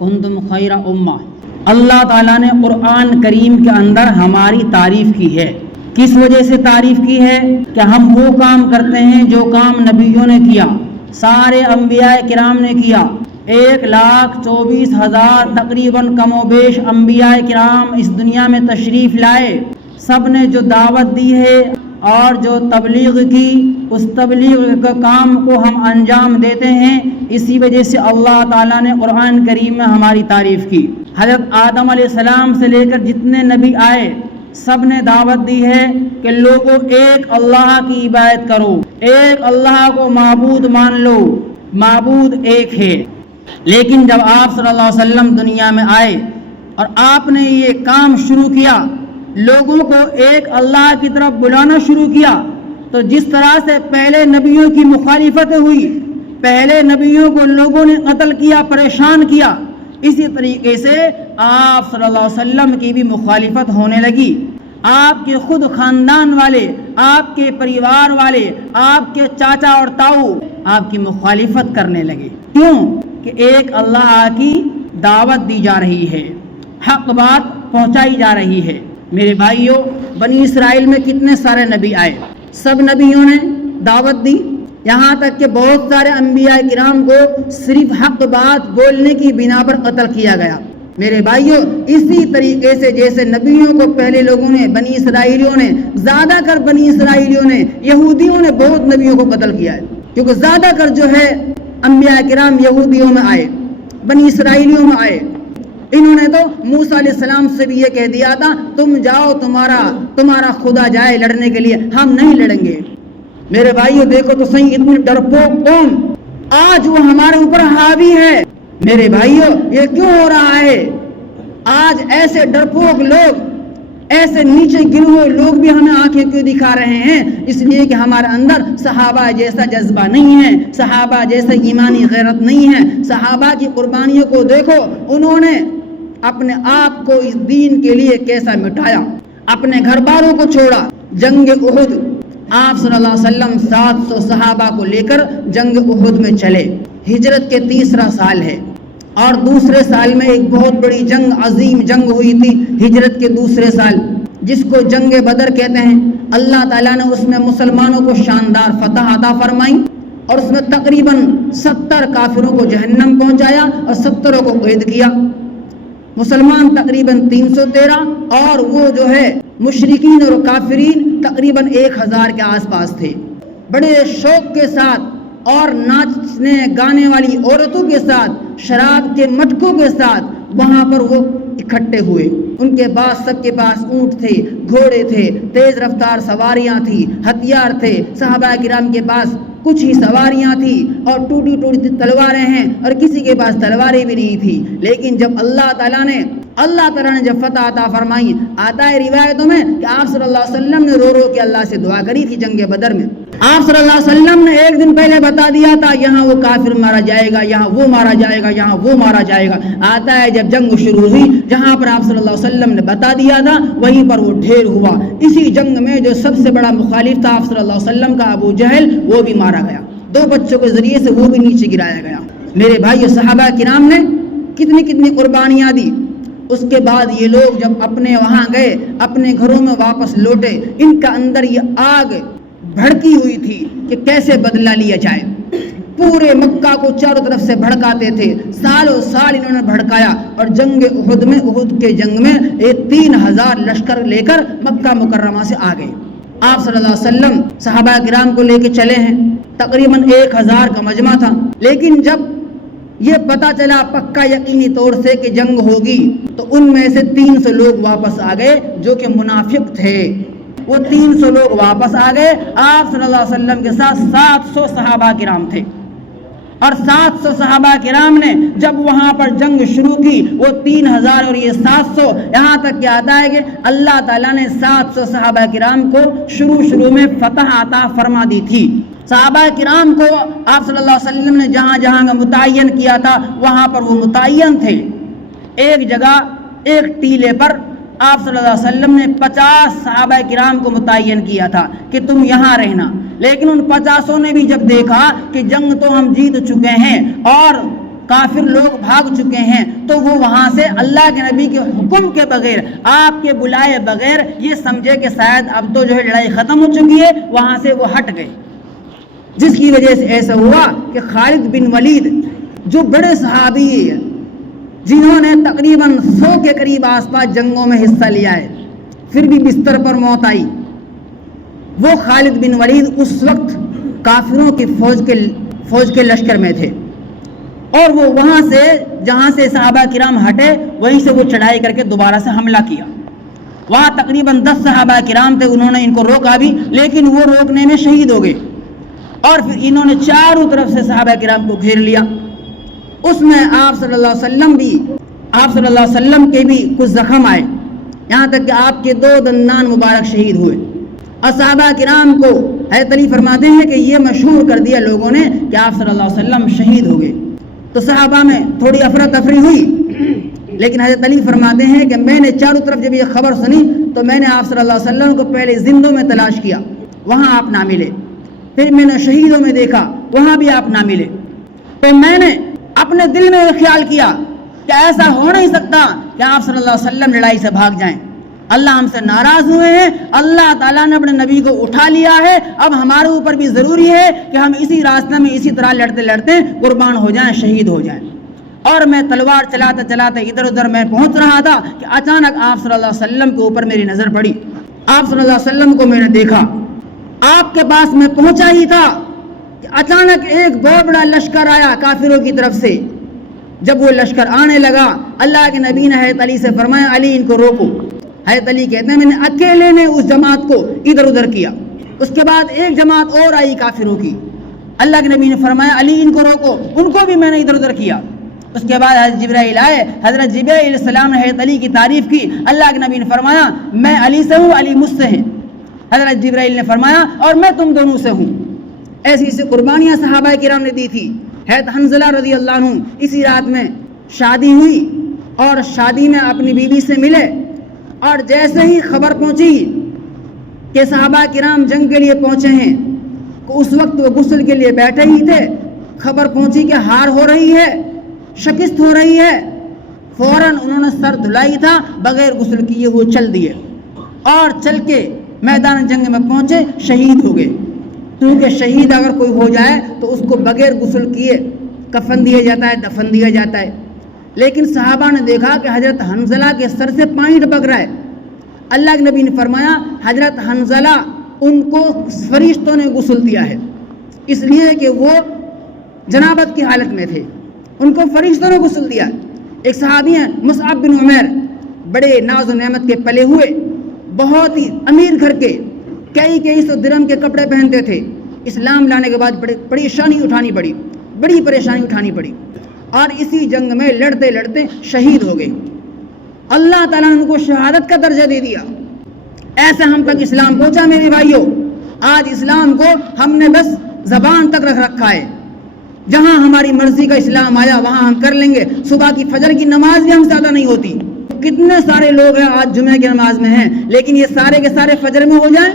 کنتم خیر امہ۔ اللہ تعالیٰ نے قرآن کریم کے اندر ہماری تعریف کی ہے۔ کس وجہ سے تعریف کی ہے؟ کہ ہم وہ کام کرتے ہیں جو کام نبیوں نے کیا، سارے انبیاء کرام نے کیا۔ 1,24,000 تقریباً کم و بیش انبیاء کرام اس دنیا میں تشریف لائے، سب نے جو دعوت دی ہے اور جو تبلیغ کی، اس تبلیغ کا کام کو ہم انجام دیتے ہیں۔ اسی وجہ سے اللہ تعالیٰ نے قرآن کریم میں ہماری تعریف کی۔ حضرت آدم علیہ السلام سے لے کر جتنے نبی آئے، سب نے دعوت دی ہے کہ لوگوں ایک اللہ کی عبادت کرو، ایک اللہ کو معبود مان لو، معبود ایک ہے۔ لیکن جب آپ صلی اللہ علیہ وسلم دنیا میں آئے اور آپ نے یہ کام شروع کیا، لوگوں کو ایک اللہ کی طرف بلانا شروع کیا، تو جس طرح سے پہلے نبیوں کی مخالفت ہوئی، پہلے نبیوں کو لوگوں نے قتل کیا، پریشان کیا، اسی طریقے سے آپ صلی اللہ علیہ وسلم کی بھی مخالفت ہونے لگی۔ آپ کے خود خاندان والے، آپ کے پریوار والے، آپ کے چاچا اور تاؤ آپ کی مخالفت کرنے لگے۔ کیوں؟ کہ ایک اللہ کی دعوت دی جا رہی ہے، حق بات پہنچائی جا رہی ہے۔ میرے بھائیوں، بنی اسرائیل میں کتنے سارے نبی آئے، سب نبیوں نے دعوت دی، یہاں تک کہ بہت سارے انبیاء کرام کو صرف حق بات بولنے کی بنا پر قتل کیا گیا۔ میرے بھائیوں، اسی طریقے سے جیسے نبیوں کو پہلے لوگوں نے، بنی اسرائیلیوں نے، زیادہ کر بنی اسرائیلیوں نے، یہودیوں نے بہت نبیوں کو قتل کیا ہے، کیونکہ زیادہ کر جو ہے انبیاء کرام یہودیوں میں آئے، بنی اسرائیلیوں میں آئے۔ انہوں نے تو موسیٰ علیہ السلام سے بھی یہ کہہ دیا تھا، تم جاؤ، تمہارا خدا جائے لڑنے کے لیے، ہم نہیں لڑیں گے۔ میرے بھائیوں دیکھو تو صحیح، اتنی ڈرپوک قوم آج وہ ہمارے اوپر حاوی ہے۔ میرے بھائیوں، یہ کیوں ہو رہا ہے؟ آج ایسے ڈرپوک لوگ، ایسے نیچے گرے ہوئے لوگ بھی ہمیں آنکھیں کیوں دکھا رہے ہیں؟ اس لیے کہ ہمارے اندر صحابہ جیسا جذبہ نہیں ہے، صحابہ جیسا ایمانی غیرت نہیں ہے۔ صحابہ کی قربانیوں کو دیکھو، انہوں نے اپنے آپ کو اس دین کے لیے کیسا مٹایا، اپنے گھر والوں کو چھوڑا۔ جنگ احد، آپ صلی اللہ علیہ وسلم 700 صحابہ کو لے کر جنگ احد میں چلے۔ ہجرت کے تیسرا سال ہے، اور دوسرے سال میں ایک بہت بڑی جنگ، عظیم جنگ ہوئی تھی ہجرت کے دوسرے سال، جس کو جنگ بدر کہتے ہیں۔ اللہ تعالیٰ نے اس میں مسلمانوں کو شاندار فتح عطا فرمائی، اور اس میں تقریباً 70 کافروں کو جہنم پہنچایا اور 70 کو قید کیا۔ مسلمان تقریباً 313، اور وہ جو ہے مشرکین اور کافرین تقریباً 1000 کے آس پاس تھے۔ بڑے شوق کے ساتھ اور ناچنے گانے والی عورتوں کے ساتھ، شراب کے مٹکوں کے ساتھ وہاں پر وہ اکٹھے ہوئے۔ ان کے پاس، سب کے پاس اونٹ تھے، گھوڑے تھے، تیز رفتار سواریاں تھیں، ہتھیار تھے۔ صحابہ کرام کے پاس کچھ ہی سواریاں تھیں اور ٹوٹی ٹوٹی تلواریں ہیں، اور کسی کے پاس تلواریں بھی نہیں تھی۔ لیکن جب اللہ تعالیٰ نے جب فتح عطا فرمائی، آتا ہے روایتوں میں کہ آپ صلی اللہ علیہ وسلم نے رو رو کے اللہ سے دعا کری تھی جنگ بدر میں۔ آپ صلی اللہ علیہ وسلم نے ایک دن پہلے بتا دیا تھا، یہاں وہ کافر مارا جائے گا، یہاں وہ مارا جائے گا، یہاں وہ مارا جائے گا۔ آتا ہے جب جنگ شروع ہوئی، جہاں پر آپ صلی اللہ علیہ وسلم نے بتا دیا تھا، وہیں پر وہ ڈھیر ہوا۔ اسی جنگ میں جو سب سے بڑا مخالف تھا آپ صلی اللہ علیہ وسلم کا، ابو جہل، وہ بھی مارا گیا۔ 2 بچوں کے ذریعے سے وہ بھی نیچے گرایا گیا۔ میرے بھائیو، صحابہ کرام نے کتنی قربانیاں دی۔ اس کے بعد یہ لوگ جب اپنے وہاں گئے، اپنے گھروں میں واپس لوٹے، ان کا اندر یہ آگ بھڑکی ہوئی تھی کہ کیسے بدلہ لیا جائے۔ پورے مکہ کو چاروں طرف سے بھڑکاتے تھے، سالوں سال انہوں نے بھڑکایا، اور جنگ احد میں، احد کے جنگ میں 3000 لشکر لے کر مکہ مکرمہ سے آ گئے۔ آپ صلی اللہ علیہ وسلم صحابہ کرام کو لے کے چلے ہیں، تقریباً 1000 کا مجمع تھا۔ لیکن جب یہ پتا چلا پکا یقینی طور سے کہ جنگ ہوگی، تو ان میں سے 300 لوگ واپس آ گئے جو کہ منافق تھے۔ وہ 300 لوگ واپس آ گئے، آپ صلی اللہ علیہ وسلم کے ساتھ 700 صحابہ کرام تھے، اور 700 صحابہ کرام نے جب وہاں پر جنگ شروع کی، وہ 3000 اور یہ 700، یہاں تک کہ آتا ہے کہ اللہ تعالیٰ نے 700 صحابہ کرام کو شروع میں فتح عطا فرما دی تھی۔ صحابہ کرام کو آپ صلی اللہ علیہ وسلم نے جہاں جہاں کا متعین کیا تھا، وہاں پر وہ متعین تھے۔ ایک جگہ، ایک ٹیلے پر آپ صلی اللہ علیہ وسلم نے 50 صحابہ کرام کو متعین کیا تھا کہ تم یہاں رہنا۔ لیکن ان 50 نے بھی جب دیکھا کہ جنگ تو ہم جیت چکے ہیں اور کافر لوگ بھاگ چکے ہیں، تو وہ وہاں سے اللہ کے نبی کے حکم کے بغیر، آپ کے بلائے بغیر، یہ سمجھے کہ شاید اب تو جو ہے لڑائی ختم ہو چکی ہے، وہاں سے وہ ہٹ گئے، جس کی وجہ سے ایسا ہوا کہ خالد بن ولید جو بڑے صحابی ہیں، جنہوں نے تقریباً 100 کے قریب آس پاس جنگوں میں حصہ لیا ہے، پھر بھی بستر پر موت آئی، وہ خالد بن ولید اس وقت کافروں کی فوج کے لشکر میں تھے، اور وہ وہاں سے جہاں سے صحابہ کرام ہٹے وہیں سے وہ چڑھائی کر کے دوبارہ سے حملہ کیا۔ وہاں تقریباً 10 صحابہ کرام تھے، انہوں نے ان کو روکا بھی، لیکن وہ روکنے میں شہید ہو گئے، اور پھر انہوں نے چاروں طرف سے صحابہ کرام کو گھیر لیا۔ اس میں آپ صلی اللہ علیہ وسلم کے بھی کچھ زخم آئے، یہاں تک کہ آپ کے 2 دندان مبارک شہید ہوئے، اور صحابہ کرام کو حضرت علی فرماتے ہیں کہ یہ مشہور کر دیا لوگوں نے کہ آپ صلی اللہ علیہ وسلم شہید ہو گئے۔ تو صحابہ میں تھوڑی افراتفری ہوئی، لیکن حضرت علی فرماتے ہیں کہ میں نے چاروں طرف جب یہ خبر سنی تو میں نے آپ صلی اللہ علیہ وسلم کو پہلے زندوں میں تلاش کیا، وہاں آپ نہ ملے، پھر میں نے شہیدوں میں دیکھا، وہاں بھی آپ نہ ملے، تو میں نے اپنے دل میں یہ خیال کیا کہ ایسا ہو نہیں سکتا کہ آپ صلی اللہ علیہ وسلم لڑائی سے بھاگ جائیں، اللہ ہم سے ناراض ہوئے ہیں، اللہ تعالیٰ نے اپنے نبی کو اٹھا لیا ہے، اب ہمارے اوپر بھی ضروری ہے کہ ہم اسی راستے میں اسی طرح لڑتے لڑتے قربان ہو جائیں، شہید ہو جائیں۔ اور میں تلوار چلاتے چلاتے ادھر ادھر میں پہنچ رہا تھا کہ اچانک آپ صلی اللہ علیہ وسلم کے اوپر میری نظر پڑی، آپ صلی اللہ علیہ وسلم کو میں نے دیکھا، آپ کے پاس میں پہنچا ہی تھا کہ اچانک ایک بہت بڑا لشکر آیا کافروں کی طرف سے۔ جب وہ لشکر آنے لگا، اللہ کے نبی نے حضرت علی سے فرمایا علی ان کو روکو۔ حضرت علی کہتے ہیں میں نے اکیلے نے اس جماعت کو ادھر ادھر کیا، اس کے بعد ایک جماعت اور آئی کافروں کی، اللہ کے نبی نے فرمایا علی ان کو روکو، ان کو بھی میں نے ادھر ادھر کیا۔ اس کے بعد حضرت جبرائیل آئے، حضرت جبرائیل علیہ السلام نے حضرت علی کی تعریف کی، اللہ کے نبی نے فرمایا میں علی سے ہوں، علی مجھ سے ہیں۔ حضرت جبرائیل نے فرمایا اور میں تم دونوں سے ہوں۔ ایسی قربانیاں صحابہ کرام نے دی تھی۔ حضرت حنظلہ رضی اللہ عنہ اسی رات میں شادی ہوئی، اور شادی میں اپنی بیوی سے ملے، اور جیسے ہی خبر پہنچی کہ صحابہ کرام جنگ کے لیے پہنچے ہیں، اس وقت وہ غسل کے لیے بیٹھے ہی تھے، خبر پہنچی کہ ہار ہو رہی ہے، شکست ہو رہی ہے، فوراً انہوں نے سر دھلائی تھا، بغیر غسل کیے وہ چل دیے، اور چل کے میدان جنگ میں پہنچے، شہید ہو گئے۔ کیونکہ شہید اگر کوئی ہو جائے تو اس کو بغیر غسل کیے کفن دیا جاتا ہے، دفن دیا جاتا ہے، لیکن صحابہ نے دیکھا کہ حضرت حنظلہ کے سر سے پانی ٹپک رہا ہے۔ اللہ کے نبی نے فرمایا حضرت حنظلہ ان کو فرشتوں نے غسل دیا ہے، اس لیے کہ وہ جنابت کی حالت میں تھے، ان کو فرشتوں نے غسل دیا۔ ایک صحابی ہیں مصعب بن عمیر، بڑے ناز و نعمت کے پلے ہوئے، بہت ہی امیر گھر کے، کئی سو درہم کے کپڑے پہنتے تھے، اسلام لانے کے بعد بڑی پریشانی اٹھانی پڑی، اور اسی جنگ میں لڑتے لڑتے شہید ہو گئے۔ اللہ تعالیٰ نے ان کو شہادت کا درجہ دے دیا۔ ایسے ہم تک اسلام پہنچا میرے بھائیوں۔ آج اسلام کو ہم نے بس زبان تک رکھ رکھا ہے، جہاں ہماری مرضی کا اسلام آیا وہاں ہم کر لیں گے۔ صبح کی فجر کی نماز بھی ہم سے زیادہ نہیں ہوتی، کتنے سارے لوگ ہیں آج جمعہ کی نماز میں ہیں، لیکن یہ سارے کے سارے فجر میں ہو جائیں